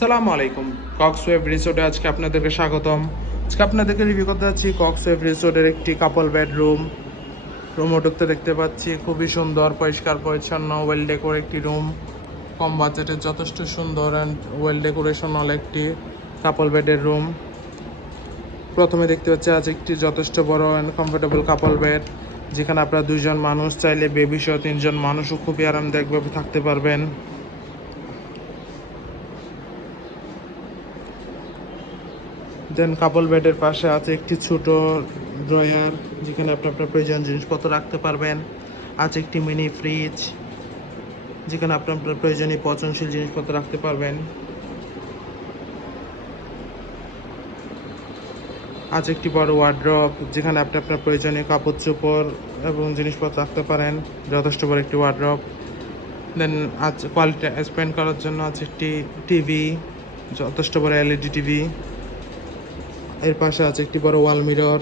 আসসালামু আলাইকুম। কক্সওয়েভ রিসোর্টে আজকে আপনাদেরকে স্বাগতম। আজকে আপনাদেরকে রিভিউ করতে যাচ্ছি কক্সওয়েভ রিসোর্টের একটি কাপল বেডরুম। রুমও ঢুকতে দেখতে পাচ্ছি খুবই সুন্দর, পরিষ্কার পরিচ্ছন্ন, ওয়েল ডেকোর একটি রুম। কম বাজেটে যথেষ্ট সুন্দর অ্যান্ড ওয়েল ডেকোরেশনাল একটি কাপল বেডের রুম। প্রথমে দেখতে পাচ্ছি আজ একটি যথেষ্ট বড় অ্যান্ড কমফোর্টেবল কাপল বেড, যেখানে আপনারা দুইজন মানুষ, চাইলে বেবি সহ তিনজন মানুষও খুবই আরামদায়কভাবে থাকতে পারবেন। দেন কাপল বেডের পাশে আছে একটি ছোট ড্রয়ার, যেখানে আপনি আপনার প্রয়োজনীয় জিনিসপত্র রাখতে পারবেন। আছে একটি মিনি ফ্রিজ, যেখানে আপনি আপনার প্রয়োজনীয় পচনশীল জিনিসপত্র রাখতে পারবেন। আছে একটি বড় ওয়ার্ড্রপ, যেখানে আপনি আপনার প্রয়োজনীয় কাপড় চোপড় এবং জিনিসপত্র রাখতে পারেন। যথেষ্ট বড় একটি ওয়ার্ড্রপ। দেন আছে কোয়ালিটি স্পেন্ড করার জন্য আছে একটি টিভি, যথেষ্ট বড় এলইডি টিভি। এর পাশে আছে একটি বড় ওয়াল মিরর।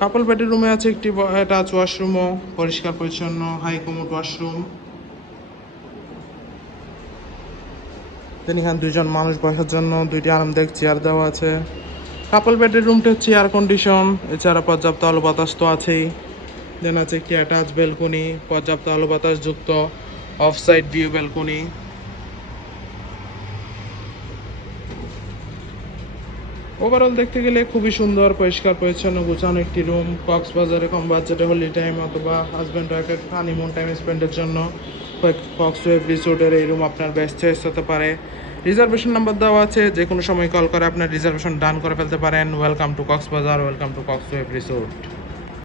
কাপল বেডের রুমে আছে একটি অ্যাটাচ ওয়াশরুমও, পরিষ্কার পরিচ্ছন্ন হাই কমোড ওয়াশরুম। এখানে দুইজন মানুষ বসার জন্য দুইটি আরামদায়ক চেয়ার দেওয়া আছে। কাপল বেডের রুমটি হচ্ছে এয়ার কন্ডিশন, এছাড়া পর্যাপ্ত আলো বাতাস তো আছেই। দেন আছে একটি অ্যাটাচ ব্যালকনি, পর্যাপ্ত আলো বাতাস যুক্ত of side view balcony. Overall দেখতে গেলে খুবই সুন্দর, পরিষ্কার পরিচ্ছন্ন, গোছানো একটি রুম। কক্সবাজারে কম বাজেটে হোলি টাইম অথবা হাজব্যান্ড ওয়াইফের হানিমুন টাইম স্পেন্ডের জন্য কক্সওয়েভ রিসোর্টের এই রুম আপনার বেস্ট চয়েস হতে পারে। রিজার্ভেশন নাম্বার দেওয়া আছে, যে কোনো সময় কল করে আপনার রিজার্ভেশন ডান করে ফেলতে পারেন। Welcome to Cox's Bazar, welcome to Coxwave resort.